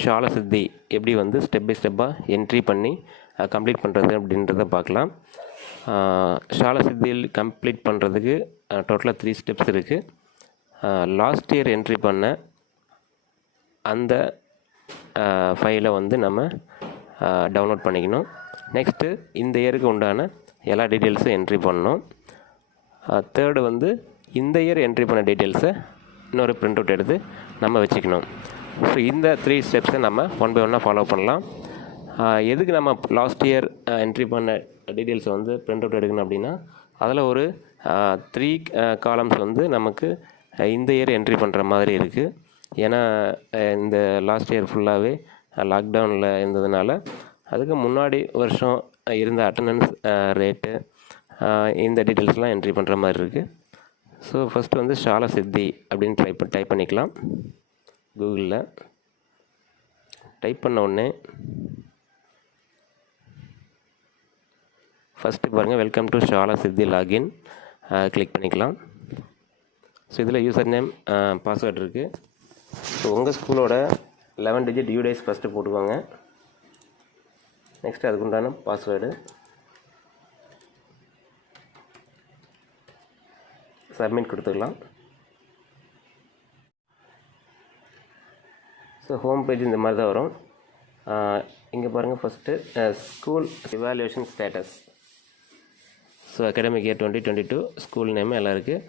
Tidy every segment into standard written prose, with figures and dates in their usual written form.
ஷாலா சித்தி எப்படி வந்து ஸ்டெப் பை ஸ்டெப்பாக என்ட்ரி பண்ணி கம்ப்ளீட் பண்ணுறது அப்படின்றத பார்க்கலாம். ஷாலா சித்தியில் கம்ப்ளீட் பண்ணுறதுக்கு டோட்டலாக 3 ஸ்டெப்ஸ் இருக்குது. லாஸ்ட் இயர் என்ட்ரி பண்ண அந்த ஃபைலை வந்து நம்ம டவுன்லோட் பண்ணிக்கணும். நெக்ஸ்ட்டு இந்த இயருக்கு உண்டான எல்லா டீட்டெயில்ஸும் என்ட்ரி பண்ணணும். தேர்டு வந்து இந்த இயர் என்ட்ரி பண்ண டீட்டெயில்ஸை இன்னொரு பிரிண்ட் அவுட் எடுத்து நம்ம வச்சுக்கணும். ஸோ இந்த 3 ஸ்டெப்ஸை நம்ம ஒன் பை ஒன்னாக ஃபாலோ பண்ணலாம். எதுக்கு நம்ம லாஸ்ட் இயர் என்ட்ரி பண்ண டீட்டெயில்ஸை வந்து பிரிண்ட் அவுட் எடுக்கணும் அப்படின்னா, அதில் ஒரு 3 காலம்ஸ் வந்து நமக்கு இந்த இயர் என்ட்ரி பண்ணுற மாதிரி இருக்குது. ஏன்னா இந்த லாஸ்ட் இயர் ஃபுல்லாகவே லாக்டவுனில் இருந்ததுனால அதுக்கு முன்னாடி வருஷம் இருந்த அட்டண்டன்ஸ் ரேட்டு இந்த டீட்டெயில்ஸ்லாம் என்ட்ரி பண்ணுற மாதிரி இருக்குது. ஸோ ஃபஸ்ட்டு வந்து ஷாலா சித்தி அப்படின்னு டைப் பண்ணிக்கலாம். கூகுளில் டைப் பண்ண உடனே ஃபஸ்ட்டு பாருங்கள், வெல்கம் டு ஷாலா சித்தி லாகின் கிளிக் பண்ணிக்கலாம். ஸோ இதில் யூசர் நேம் பாஸ்வேர்டு இருக்குது. ஸோ உங்கள் ஸ்கூலோட 11 டிஜிட் யூடேஸ் ஃபஸ்ட்டு போட்டுக்கோங்க. நெக்ஸ்ட்டு அதுக்குண்டான பாஸ்வேர்டு, சப்மிட் கொடுத்துக்கலாம். ஸோ ஹோம் பேஜ் இந்த மாதிரி தான் வரும். இங்கே பாருங்கள், first school evaluation status. So academic year 2022 school name எல்லாம் இருக்குது.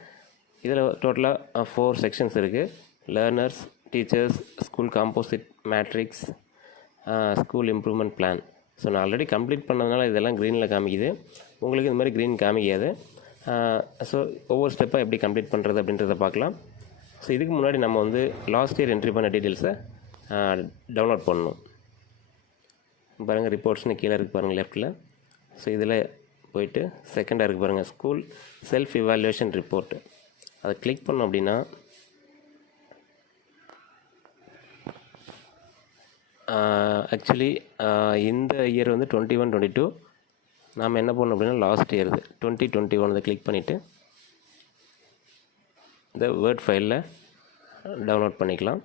இதில் டோட்டலாக 4 செக்ஷன்ஸ் இருக்குது. Learners, teachers, school composite matrix, school improvement plan. So நான் ஆல்ரெடி கம்ப்ளீட் பண்ணதுனால இதெல்லாம் க்ரீனில் காமிக்குது. உங்களுக்கு இந்த மாதிரி க்ரீன் காமிக்காது. ஸோ ஒவ்வொரு ஸ்டெப்பாக எப்படி கம்ப்ளீட் பண்ணுறது அப்படின்றத பார்க்கலாம். ஸோ இதுக்கு முன்னாடி நம்ம வந்து லாஸ்ட் இயர் என்ட்ரி பண்ண டீட்டெயில்ஸை டவுன்லோட் பண்ணணும். பாருங்கள், ரிப்போர்ட்ஸ்னு கீழே இருக்குது பாருங்கள் லெஃப்ட்டில். ஸோ இதில் போயிட்டு செகண்டாக இருக்குது பாருங்கள், ஸ்கூல் செல்ஃப் இவாலுவேஷன் ரிப்போர்ட்டு. அதை கிளிக் பண்ணோம் அப்படின்னா ஆக்சுவலி இந்த இயர் வந்து 21-22 நாம் என்ன பண்ணோம் அப்படின்னா லாஸ்ட் இயர் 2021 அதை கிளிக் பண்ணிவிட்டு இந்த வேர்ட் ஃபைலில் டவுன்லோட் பண்ணிக்கலாம்.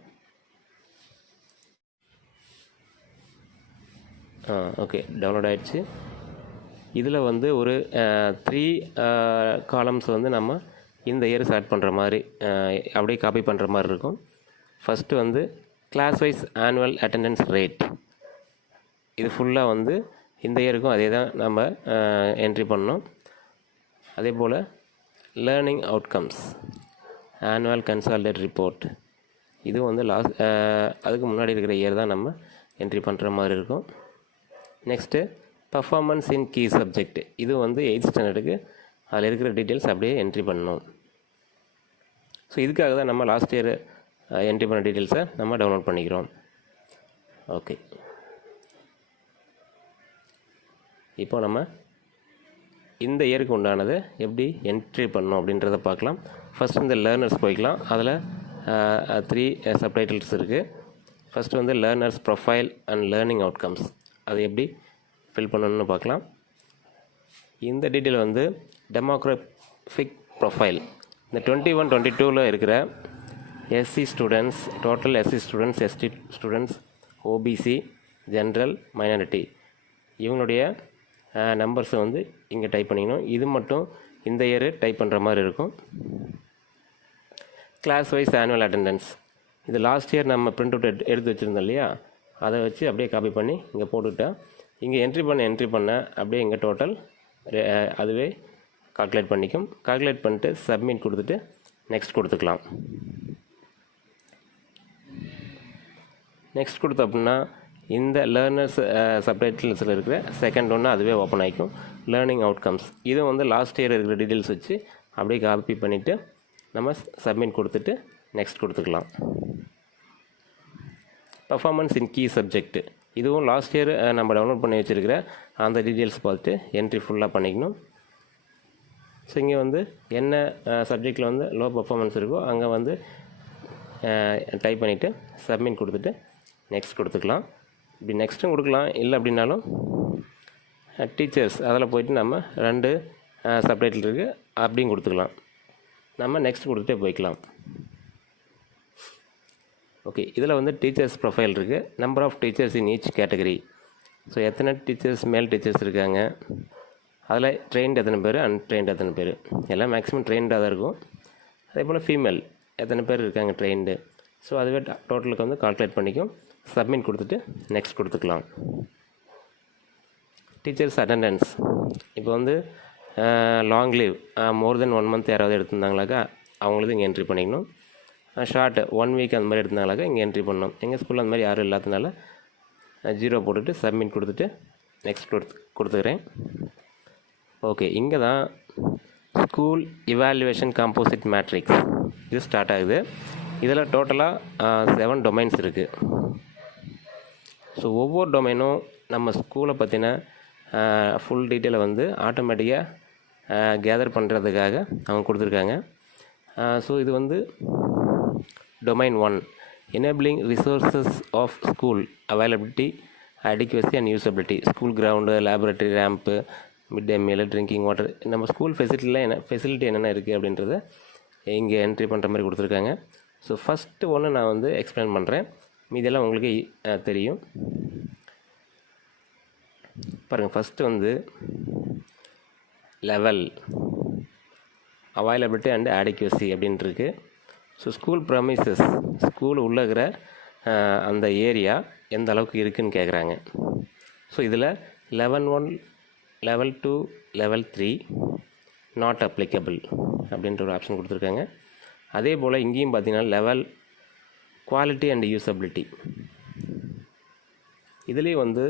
ஓகே, டவுன்லோட் ஆகிடுச்சு. இதில் வந்து ஒரு 3 காலம்ஸ் வந்து நம்ம இந்த இயர் ஸ்டார்ட் பண்ணுற மாதிரி அப்படியே காப்பி பண்ணுற மாதிரி இருக்கும். ஃபஸ்ட்டு வந்து class wise annual attendance rate. இது ஃபுல்லாக வந்து இந்த இயருக்கும் அதே தான் நம்ம என்ட்ரி பண்ணோம். அதே போல் learning outcomes annual consolidate report. இதுவும் வந்து அதுக்கு முன்னாடி இருக்கிற இயர் தான் நம்ம என்ட்ரி பண்ணுற மாதிரி இருக்கும். Next performance in key subject. இது வந்து 8th ஸ்டாண்டர்டுக்கு அதில் இருக்கிற டீட்டெயில்ஸ் அப்படியே என்ட்ரி பண்ணணும். ஸோ இதுக்காக தான் நம்ம லாஸ்ட் இயர் என்ட்ரி பண்ண டீட்டெயில்ஸை நம்ம டவுன்லோட் பண்ணிக்கிறோம். ஓகே, இப்போ நம்ம இந்த இயருக்கு உண்டானதை எப்படி என்ட்ரி பண்ணணும் அப்படின்றத பார்க்கலாம். ஃபஸ்ட் இந்த லேர்னர்ஸ் போய்க்கலாம். அதில் 3 சப்டைட்டில்ஸ் இருக்குது. ஃபஸ்ட்டு வந்து learners profile and learning outcomes. அது எப்படி ஃபில் பண்ணணும்னு பார்க்கலாம். இந்த டீட்டெயில் வந்து டெமோக்ராஃபிக் ப்ரொஃபைல். இந்த 21-22 இருக்கிற SC students, total SC students, ST students, OBC, general, minority, இவங்களுடைய நம்பர்ஸை வந்து இங்கே டைப் பண்ணிக்கணும். இது மட்டும் இந்த இயர் டைப் பண்ணுற மாதிரி இருக்கும். Class wise annual attendance. இது லாஸ்ட் இயர் நம்ம பிரிண்ட் அவுட் எடுத்து வச்சுருந்தோம் இல்லையா, அதை வச்சு அப்படியே காப்பி பண்ணி இங்கே போட்டுக்கிட்டேன். இங்கே என்ட்ரி பண்ண அப்படியே இங்கே டோட்டல் அதுவே கால்குலேட் பண்ணிக்கும். கால்குலேட் பண்ணிட்டு சப்மிட் கொடுத்துட்டு நெக்ஸ்ட் கொடுத்துக்கலாம். நெக்ஸ்ட் கொடுத்தோம் அப்படின்னா இந்த லேர்னர்ஸ் சப்டைட்டில்ஸில் இருக்கிற செகண்ட் ஒன்று அதுவே ஓப்பன் ஆகிக்கும். லேர்னிங் அவுட்கம்ஸ் இது வந்து லாஸ்ட் இயர் இருக்கிற டீட்டெயில்ஸ் வச்சு அப்படியே காப்பி பண்ணிவிட்டு நம்ம சப்மிட் கொடுத்துட்டு நெக்ஸ்ட் கொடுத்துக்கலாம். Performance in key subject. இதுவும் லாஸ்ட் இயர் நம்ம டவுன்லோட் பண்ணி வச்சுருக்கிற அந்த டீட்டெயில்ஸ் பார்த்துட்டு என்ட்ரி ஃபுல்லாக பண்ணிக்கணும். ஸோ இங்கே வந்து என்ன சப்ஜெக்டில் வந்து லோ பர்ஃபார்மன்ஸ் இருக்கோ அங்கே வந்து டைப் பண்ணிவிட்டு சப்மிட் கொடுத்துட்டு நெக்ஸ்ட் கொடுத்துக்கலாம். இப்படி நெக்ஸ்ட்டும் கொடுக்கலாம். இல்லை அப்படின்னாலும் டீச்சர்ஸ் அதில் போய்ட்டு நம்ம 2 சப்டைட்டில் இருக்குது அப்படியும் கொடுத்துக்கலாம். நம்ம நெக்ஸ்ட் கொடுத்துட்டே போய்க்கலாம். ஓகே, இதில் வந்து டீச்சர்ஸ் ப்ரொஃபைல் இருக்குது. Number of teachers in each category. So எத்தனை டீச்சர்ஸ், மேல் டீச்சர்ஸ் இருக்காங்க, அதில் ட்ரெயின்டு எத்தனை பேர், அன்ட்ரெயின்டு எத்தனை பேர், எல்லாம் மேக்ஸிமம் ட்ரெயின்டாக தான் இருக்கும். அதே போல் ஃபீமேல் எத்தனை பேர் இருக்காங்க ட்ரெயின்டு. ஸோ அதுவே டோட்டலுக்கு வந்து கால்குலேட் பண்ணிக்கும். சப்மிட் கொடுத்துட்டு நெக்ஸ்ட் கொடுத்துக்கலாம். டீச்சர்ஸ் அட்டெண்டன்ஸ் இப்போ வந்து லாங் லீவ் மோர் தென் 1 மந்த் யாராவது எடுத்திருந்தாங்களாக்கா அவங்களது இங்கே என்ட்ரி பண்ணிக்கணும். ஷார்ட் 1 வீக் அந்த மாதிரி எடுத்தாங்களாக்கா இங்கே என்ட்ரி பண்ணணும். எங்கள் ஸ்கூலில் அந்த மாதிரி யாரும் இல்லாதனால 0 போட்டுட்டு சப்மிட் கொடுத்துட்டு நெக்ஸ்ட் கொடுத்துக்கிறேன். ஓகே, இங்கே தான் ஸ்கூல் இவாலுவேஷன் காம்போசிட் மேட்ரிக்ஸ் இது ஸ்டார்ட் ஆகுது. இதில் டோட்டலாக 7 டொமைன்ஸ் இருக்குது. ஸோ ஒவ்வொரு டொமைனும் நம்ம ஸ்கூலை பற்றின ஃபுல் டீட்டெயிலை வந்து ஆட்டோமேட்டிக்காக கேதர் பண்ணுறதுக்காக அவங்க கொடுத்துருக்காங்க. ஸோ இது வந்து domain 1 enabling resources of school availability, adequacy and usability. School ground, laboratory, ramp, mid day meal, drinking water, நம்ம ஸ்கூல் ஃபெசிலிட்டி என்னென்ன இருக்குது அப்படின்றத இங்கே என்ட்ரி பண்ணுற மாதிரி கொடுத்துருக்காங்க. ஸோ ஃபஸ்ட்டு ஒன்று நான் வந்து எக்ஸ்பிளைன் பண்ணுறேன், மீதெல்லாம் உங்களுக்கு தெரியும். பாருங்கள், ஃபஸ்ட்டு வந்து லெவல் அவைலபிலிட்டி அண்ட் ஆடிக்வசி அப்படின்ட்டுருக்கு. ஸோ ஸ்கூல் ப்ரமிசஸ், ஸ்கூல் உள்ளகிற அந்த ஏரியா எந்த அளவுக்கு இருக்குதுன்னு கேட்குறாங்க. ஸோ இதில் level 1, level 2, level 3 not applicable அப்படின்ற ஒரு ஆப்ஷன் கொடுத்துருக்காங்க. அதே போல் இங்கேயும் பார்த்தீங்கன்னா லெவல் குவாலிட்டி அண்ட் யூசபிலிட்டி, இதுலேயும் வந்து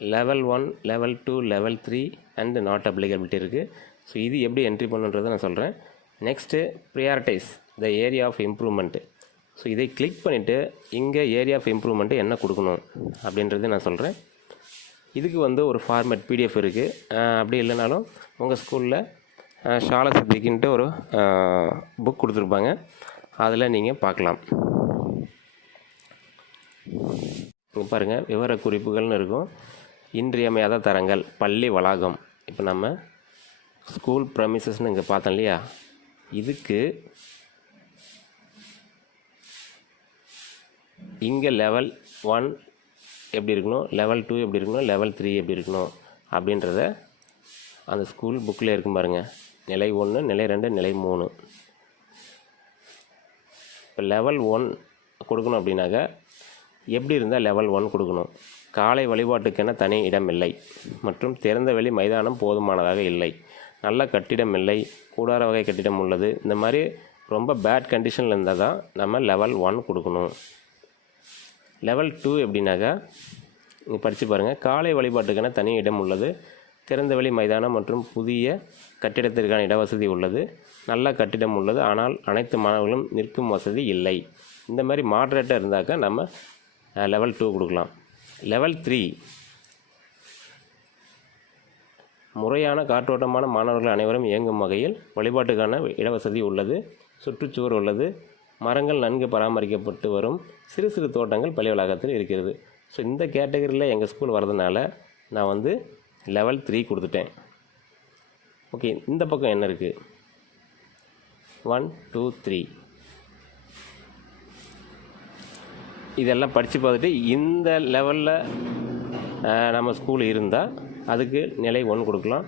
level 1, level 2, level 3 and not applicability இருக்குது. ஸோ இது எப்படி என்ட்ரி பண்ணுன்றதை நான் சொல்கிறேன். Next prioritise the area of improvement. So இதை கிளிக் பண்ணிவிட்டு இங்கே ஏரியா ஆஃப் இம்ப்ரூவ்மெண்ட்டு என்ன கொடுக்கணும் அப்படின்றத நான் சொல்கிறேன். இதுக்கு வந்து ஒரு ஃபார்மேட் பிடிஎஃப் இருக்குது. அப்படி இல்லைனாலும் உங்கள் ஸ்கூலில் ஷாலா சித்திக்குன்ட்டு ஒரு புக் கொடுத்துருப்பாங்க, அதில் நீங்கள் பார்க்கலாம். இங்கே பாருங்கள், விவர குறிப்புகள்னு இருக்கும். இன்றியமையாத தரங்கள், பள்ளி வளாகம். இப்போ நம்ம ஸ்கூல் ப்ரமிசஸ்னு இங்கே பார்த்தோம் இல்லையா, இதுக்கு இங்கே லெவல் 1 எப்படி இருக்கணும், லெவல் 2 எப்படி இருக்கணும், லெவல் 3 எப்படி இருக்கணும் அப்படின்றத அந்த ஸ்கூல் புக்கில் இருக்கும் பாருங்கள். நிலை 1, நிலை 2, நிலை 3. இப்போ லெவல் 1 கொடுக்கணும் அப்படின்னாக்கா எப்படி இருந்தால் லெவல் 1 கொடுக்கணும். காலை வழிபாட்டுக்கென தனி இடம் இல்லை மற்றும் திறந்தவெளி மைதானம் போதுமானதாக இல்லை, நல்ல கட்டிடம் இல்லை, கூடார வகை கட்டிடம் உள்ளது. இந்த மாதிரி ரொம்ப பேட் கண்டிஷனில் இருந்தால் தான் நம்ம லெவல் 1 கொடுக்கணும். லெவல் 2 எப்படின்னாக்கா நீங்கள் படித்து பாருங்கள். காலை வழிபாட்டுக்கென தனி இடம் உள்ளது, திறந்தவெளி மைதானம் மற்றும் புதிய கட்டிடத்திற்கான இடவசதி உள்ளது, நல்ல கட்டிடம் உள்ளது, ஆனால் அனைத்து மாணவர்களும் நிற்கும் வசதி இல்லை. இந்த மாதிரி மாட்ரேட்டாக இருந்தாக்கா நம்ம லெவல் 2 கொடுக்கலாம். லெவல் 3 முறையான காற்றோட்டமான மாணவர்கள் அனைவரும் இயங்கும் வகையில் வழிபாட்டுக்கான இடவசதி உள்ளது, சுற்றுச்சுவர் உள்ளது, மரங்கள் நன்கு பராமரிக்கப்பட்டு வரும், சிறு சிறு தோட்டங்கள் பள்ளி வளாகத்தில் இருக்கிறது. ஸோ இந்த கேட்டகரியில் எங்கள் ஸ்கூல் வரதுனால நான் வந்து லெவல் 3 கொடுத்துட்டேன். ஓகே, இந்த பக்கம் என்ன இருக்குது, 1, 2, 3 இதெல்லாம் படித்து பார்த்துட்டு இந்த லெவலில் நம்ம ஸ்கூல் இருந்தால் அதுக்கு நிலை 1 கொடுக்கலாம்.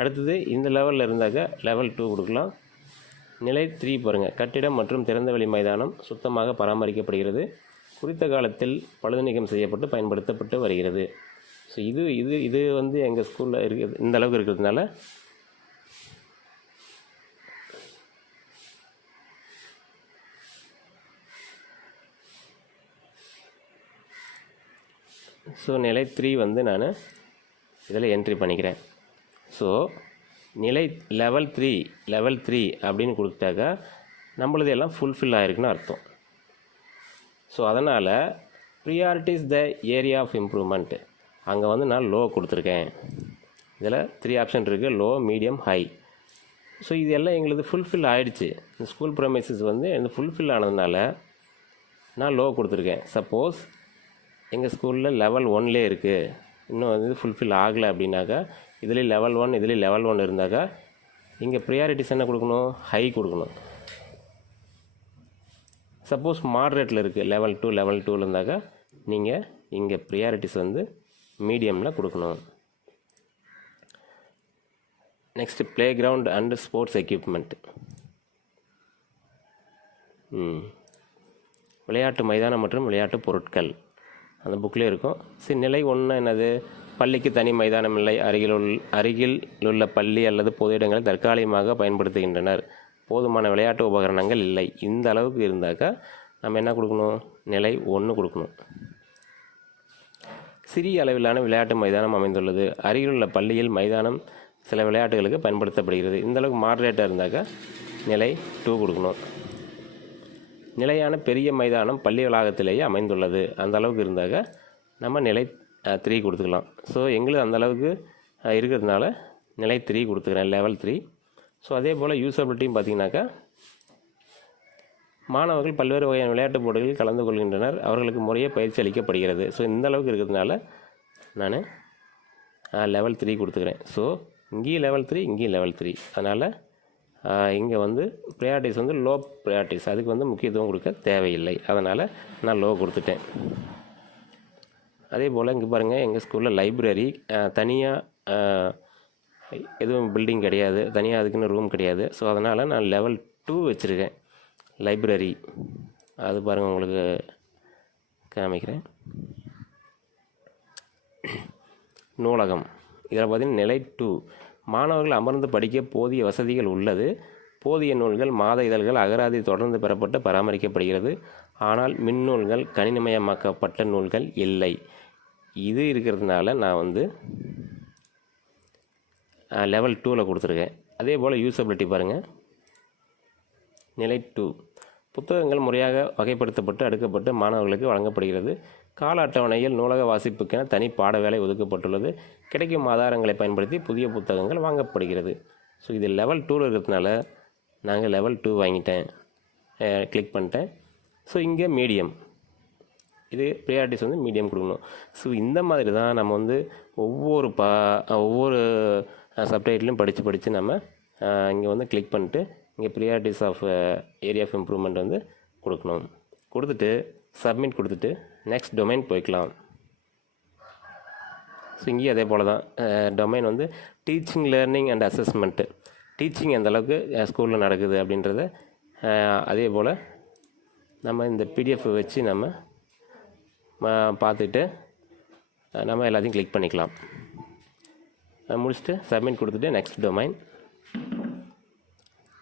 அடுத்தது இந்த லெவலில் இருந்தாக்க லெவல் 2 கொடுக்கலாம். நிலை 3 பாருங்கள், கட்டிடம் மற்றும் திறந்தவெளி மைதானம் சுத்தமாக பராமரிக்கப்படுகிறது, குறித்த காலத்தில் பழுது நீக்கம் செய்யப்பட்டு பயன்படுத்தப்பட்டு வருகிறது. ஸோ இது வந்து எங்கள் ஸ்கூலில் இருக்குது, இந்த அளவுக்கு இருக்கிறதுனால ஸோ நிலை 3 வந்து நான் இதில் என்ட்ரி பண்ணிக்கிறேன். ஸோ நிலை லெவல் 3 அப்படின்னு கொடுத்தாக்கா நம்மளது எல்லாம் ஃபுல்ஃபில் ஆகிருக்குன்னு அர்த்தம். ஸோ அதனால் priorities the area of improvement, அங்கே வந்து நான் லோ கொடுத்துருக்கேன். இதில் 3 ஆப்ஷன் இருக்குது, லோ, மீடியம், ஹை. ஸோ இது எல்லாம் எங்களுக்கு ஃபுல்ஃபில் ஆகிடுச்சு. இந்த ஸ்கூல் ப்ரமைசஸ் வந்து எனக்கு ஃபுல்ஃபில் ஆனதுனால நான் லோ கொடுத்துருக்கேன். சப்போஸ் எங்கள் ஸ்கூலில் லெவல் 1லே இருக்குது, இன்னும் வந்து ஃபுல்ஃபில் ஆகலை அப்படின்னாக்கா இதுலேயும் லெவல் 1 இதுலேயும் லெவல் 1 இருந்தாக்கா இங்கே ப்ரியாரிட்டிஸ் என்ன கொடுக்கணும், ஹை கொடுக்கணும். சப்போஸ் மாட்ரேட்டில் இருக்குது, லெவல் 2 லெவல் 2ல் இருந்தாக்கா நீங்கள் இங்கே ப்ரியாரிட்டிஸ் வந்து மீடியமில் கொடுக்கணும். Next play ground and sports equipment. விளையாட்டு மைதானம் மற்றும் விளையாட்டு பொருட்கள் அந்த புக்கிலே இருக்கும். சரி, நிலை 1 என்னது? பள்ளிக்கு தனி மைதானம் இல்லை, அருகில் உள்ள பள்ளி அல்லது பொது இடங்களை தற்காலிகமாக பயன்படுத்துகின்றனர், போதுமான விளையாட்டு உபகரணங்கள் இல்லை. இந்த அளவுக்கு இருந்தாக்கா நம்ம என்ன கொடுக்கணும்? நிலை 1 கொடுக்கணும். சிறிய அளவிலான விளையாட்டு மைதானம் அமைந்துள்ளது, அருகில் உள்ள பள்ளியில் மைதானம் சில விளையாட்டுகளுக்கு பயன்படுத்தப்படுகிறது. இந்த அளவுக்கு மாடரேட்டாக இருந்தாக்கா நிலை 2 கொடுக்கணும். நிலையான பெரிய மைதானம் பள்ளி வளாகத்திலேயே அமைந்துள்ளது, அந்த அளவுக்கு இருந்தாக்க நம்ம நிலை 3 கொடுத்துக்கலாம். ஸோ எங்களுக்கு அந்த அளவுக்கு இருக்கிறதுனால நிலை 3 கொடுத்துக்கிறேன், லெவல் 3. ஸோ அதே போல் யூசபிலிட்டியும் பார்த்திங்கனாக்கா, மாணவர்கள் பல்வேறு வகையான விளையாட்டுப் போட்டிகளில் கலந்து கொள்கின்றனர், அவர்களுக்கு முறையே பயிற்சி அளிக்கப்படுகிறது. ஸோ இந்த அளவுக்கு இருக்கிறதுனால நான் லெவல் 3 கொடுத்துக்கிறேன். ஸோ இங்கேயும் லெவல் 3, இங்கேயும் லெவல் 3. அதனால் இங்கே வந்து ப்ரையாரிட்டிஸ் வந்து லோ ப்ரையாரிட்டிஸ், அதுக்கு வந்து முக்கியத்துவம் கொடுக்க தேவையில்லை, அதனால் நான் லோ கொடுத்துட்டேன். அதே போல் இங்கே பாருங்கள், எங்கள் ஸ்கூலில் லைப்ரரி தனியாக எதுவும் பில்டிங் கிடையாது, தனியாக அதுக்குன்னு ரூம் கிடையாது. ஸோ அதனால் நான் லெவல் 2 வச்சுருக்கேன் லைப்ரரி. அது பாருங்கள், உங்களுக்கு காமிக்கிறேன். நூலகம், இதில் பார்த்திங்கன்னா நிலை 2. மாணவர்கள் அமர்ந்து படிக்க போதிய வசதிகள் உள்ளது, போதிய நூல்கள், மாத இதழ்கள், அகராதி தொடர்ந்து பெறப்பட்டு பராமரிக்கப்படுகிறது. ஆனால் மின்னூல்கள், கணினிமயமாக்கப்பட்ட நூல்கள் இல்லை. இது இருக்கிறதுனால நான் வந்து லெவல் 2ல் கொடுத்துருக்கேன். அதே போல் யூசபிலிட்டி பாருங்கள், நிலை 2. புத்தகங்கள் முறையாக வகைப்படுத்தப்பட்டு அடுக்கப்பட்டு மாணவர்களுக்கு வழங்கப்படுகிறது. கால அட்டவணையில் நூலக வாசிப்புக்கென தனி பாட வேலை ஒதுக்கப்பட்டுள்ளது. கிடைக்கும் ஆதாரங்களை பயன்படுத்தி புதிய புத்தகங்கள் வாங்கப்படுகிறது. ஸோ இது லெவல் 2ல் இருக்கிறதுனால நாங்கள் லெவல் 2 வாங்கிட்டேன், கிளிக் பண்ணிட்டேன். ஸோ இங்கே மீடியம், இது ப்ரியாரிட்டிஸ் வந்து மீடியம் கொடுக்கணும். ஸோ இந்த மாதிரி தான் நம்ம வந்து ஒவ்வொரு சப்டைட்டிலையும் படித்து நம்ம இங்கே வந்து கிளிக் பண்ணிட்டு இங்கே priorities of area of improvement வந்து கொடுக்கணும். கொடுத்துட்டு சப்மிட் கொடுத்துட்டு நெக்ஸ்ட் டொமைன் போய்க்கலாம். ஸோ இங்கேயும் அதே போல் தான் டொமைன் வந்து teaching, learning and assessment. Teaching எந்த அளவுக்கு ஸ்கூலில் நடக்குது அப்படின்றத அதே போல் நம்ம இந்த பிடிஎஃப் வச்சு நம்ம பார்த்துட்டு நம்ம எல்லாத்தையும் கிளிக் பண்ணிக்கலாம். முடிச்சுட்டு சப்மிட் கொடுத்துட்டு நெக்ஸ்ட் டொமைன்.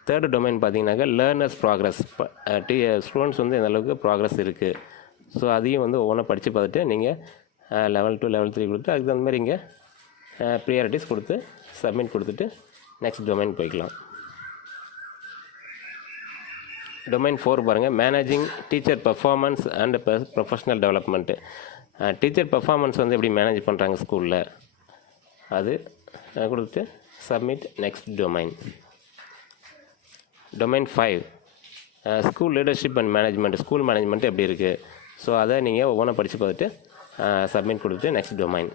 தேர்டு டொமைன் பார்த்தீங்கன்னாக்கா லேர்னர்ஸ் ப்ராக்ரஸ். ஸ்டூடெண்ட்ஸ் வந்து எந்த அளவுக்கு ப்ராக்ரஸ் இருக்குது, ஸோ அதையும் வந்து ஒவ்வொன்றா படித்து பார்த்துட்டு நீங்கள் லெவல் 2 லெவல் 3 கொடுத்து அதுக்கு தகுந்த மாதிரி இங்கே ப்ரியாரிட்டிஸ் கொடுத்து சப்மிட் கொடுத்துட்டு நெக்ஸ்ட் டொமைன் போய்க்கலாம். டொமைன் 4 பாருங்கள், managing teacher performance and professional development. Teacher performance வந்து எப்படி மேனேஜ் பண்ணுறாங்க ஸ்கூலில், அது கொடுத்துட்டு submit next domain. Domain 5 school leadership and management. School management எப்படி இருக்குது, ஸோ அதை நீங்கள் ஒவ்வொன்றா படித்து பார்த்துட்டு சப்மிட் கொடுத்துட்டு next domain.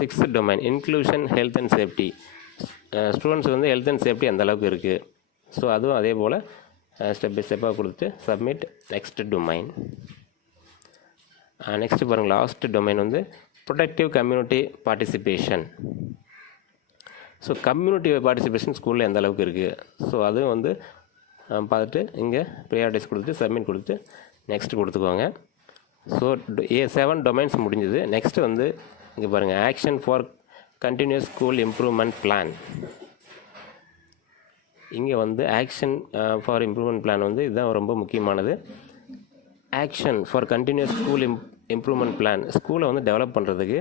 Sixth domain inclusion, health and safety. Students வந்து ஹெல்த் அண்ட் சேஃப்டி அந்த அளவுக்கு இருக்குது, ஸோ அதுவும் அதே போல் ஸ்டெப் பை ஸ்டெப்பாக கொடுத்துட்டு சப்மிட் நெக்ஸ்ட் டொமைன். நெக்ஸ்ட்டு பாருங்கள், லாஸ்ட் டொமைன் வந்து productive community participation. So community participation ஸ்கூலில் எந்த அளவுக்கு இருக்குது, ஸோ அதுவும் வந்து பார்த்துட்டு இங்கே ப்ரியாரிட்டிஸ் கொடுத்துட்டு சப்மிட் கொடுத்து நெக்ஸ்ட் கொடுத்துக்கோங்க. ஸோ 7 டொமைன்ஸ் முடிஞ்சது. நெக்ஸ்ட்டு வந்து இங்கே பாருங்கள், action for continuous school improvement plan. இங்கே வந்து ஆக்ஷன் ஃபார் இம்ப்ரூவ்மெண்ட் பிளான் வந்து இதுதான் ரொம்ப முக்கியமானது. Action for continuous school improvement plan. ஸ்கூலை வந்து டெவலப் பண்ணுறதுக்கு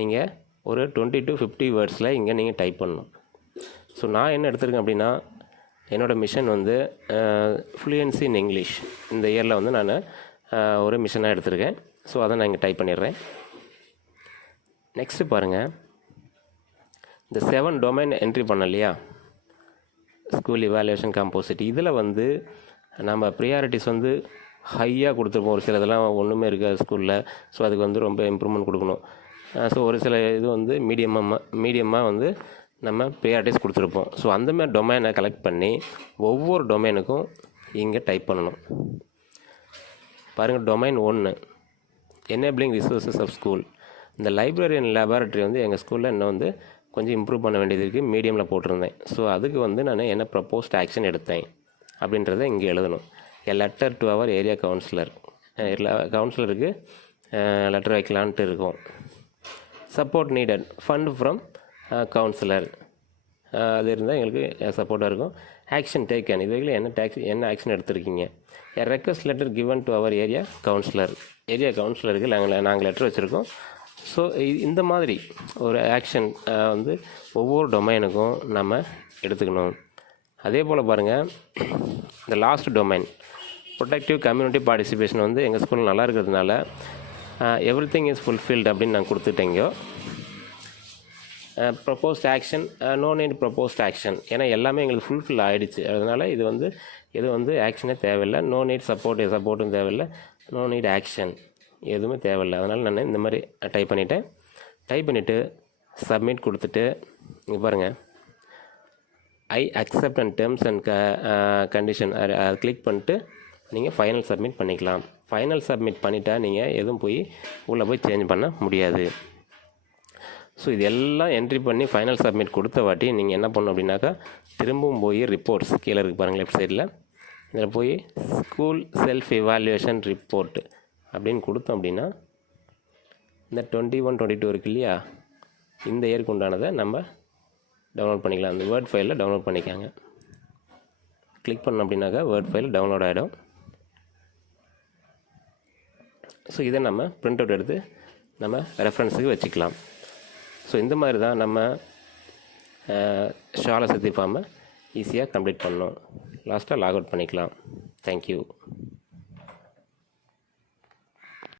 நீங்கள் ஒரு 20 to 50 வேர்ட்ஸில் இங்கே நீங்கள் டைப் பண்ணணும். ஸோ நான் என்ன எடுத்திருக்கேன் அப்படின்னா, என்னோடய மிஷன் வந்து ஃப்ளூயன்சி இன் இங்கிலீஷ். இந்த இயரில் வந்து நான் ஒரு மிஷனாக எடுத்திருக்கேன். ஸோ அதை நான் இங்கே டைப் பண்ணிடுறேன். நெக்ஸ்ட்டு பாருங்கள், இந்த 7 டொமைன் என்ட்ரி பண்ண இல்லையா, ஸ்கூல் இவாலுவேஷன் காம்போசிட். இதில் வந்து நம்ம ப்ரியாரிட்டிஸ் வந்து ஹையாக கொடுத்துருப்போம். ஒரு சில இதெல்லாம் ஒன்றுமே இருக்காது ஸ்கூலில், ஸோ அதுக்கு வந்து ரொம்ப இம்ப்ரூவ்மெண்ட் கொடுக்கணும். ஸோ ஒரு சில இது வந்து மீடியமாக வந்து நம்ம ப்ரியாரிட்டிஸ் கொடுத்துருப்போம். ஸோ அந்தமாதிரி டொமைனை கலெக்ட் பண்ணி ஒவ்வொரு டொமைனுக்கும் இங்கே டைப் பண்ணணும். பாருங்கள், domain 1 enabling resources of school. இந்த லைப்ரரி அண்ட் லேபார்ட்ரி வந்து எங்கள் ஸ்கூலில் இன்னும் வந்து கொஞ்சம் இம்ப்ரூவ் பண்ண வேண்டியது இருக்குது. மீடியமில் போட்டிருந்தேன். ஸோ அதுக்கு வந்து நான் என்ன ப்ரப்போஸ்ட் ஆக்ஷன் எடுத்தேன் அப்படின்றத இங்கே எழுதணும். A letter to our area councillor. கவுன்சிலருக்கு லெட்டர் வைக்கலான்ட்டு இருக்கும். Support needed, fund from councillor, அது இருந்தால் எங்களுக்கு சப்போர்ட்டாக இருக்கும். ஆக்ஷன் டேக்கன், இதுவரைக்கும் என்ன ஆக்ஷன் எடுத்திருக்கீங்க. A request letter given to our area councillor. Area கவுன்சிலருக்கு நாங்கள் லெட்டர் வச்சுருக்கோம். ஸோ இந்த மாதிரி ஒரு ஆக்ஷன் வந்து ஒவ்வொரு டொமைனுக்கும் நம்ம எடுத்துக்கணும். அதே போல் பாருங்கள், இந்த last domain productive community participation வந்து எங்கள் ஸ்கூலில் நல்லா இருக்கிறதுனால எவ்ரி திங் இஸ் ஃபுல்ஃபில்டு அப்படின்னு நான் கொடுத்துட்டேங்க. Proposed action, no need proposed action, ஏன்னா எல்லாமே எங்களுக்கு ஃபுல்ஃபில் ஆகிடுச்சு. அதனால் இது வந்து ஆக்ஷனே தேவையில்லை. நோ நீட் சப்போர்ட்டும் தேவையில்லை. நோ நீட் ஆக்ஷன் எதுவுமே தேவையில்லை. அதனால் நான் இந்த மாதிரி டைப் பண்ணிவிட்டு சப்மிட் கொடுத்துட்டு இங்கே பாருங்கள், I accept and terms and condition அதை கிளிக் பண்ணிட்டு நீங்கள் ஃபைனல் சப்மிட் பண்ணிக்கலாம். ஃபைனல் சப்மிட் பண்ணிட்டால் நீங்கள் எதுவும் உள்ளே போய் சேஞ்ச் பண்ண முடியாது. ஸோ இது எல்லாம் என்ட்ரி பண்ணி ஃபைனல் சப்மிட் கொடுத்த வாட்டி நீங்கள் என்ன பண்ணணும் அப்படின்னாக்கா, திரும்பவும் போய் ரிப்போர்ட்ஸ் கீழே இருக்குது பாருங்கள், லெஃப்ட் சைடில் இதில் போய் ஸ்கூல் செல்ஃப் எவாலுவேஷன் ரிப்போர்ட் அப்படின்னு கொடுத்தோம் அப்படின்னா இந்த 21-22 இருக்கு இல்லையா, இந்த இயருக்கு உண்டானதை நம்ம டவுன்லோட் பண்ணிக்கலாம். அந்த வேர்ட் ஃபைலில் டவுன்லோட் பண்ணிக்காங்க. கிளிக் பண்ணோம் அப்படின்னாக்கா வேர்ட் ஃபைல் டவுன்லோட் ஆகிடும். ஸோ இதை நம்ம பிரிண்ட் அவுட் எடுத்து நம்ம ரெஃபரன்ஸுக்கு வச்சுக்கலாம். ஸோ இந்த மாதிரி தான் நம்ம ஷாலா சித்தி ஃபார்மை ஈஸியாக கம்ப்ளீட் பண்ணோம். லாஸ்ட்டாக லாக் அவுட் பண்ணிக்கலாம். தேங்க்யூ.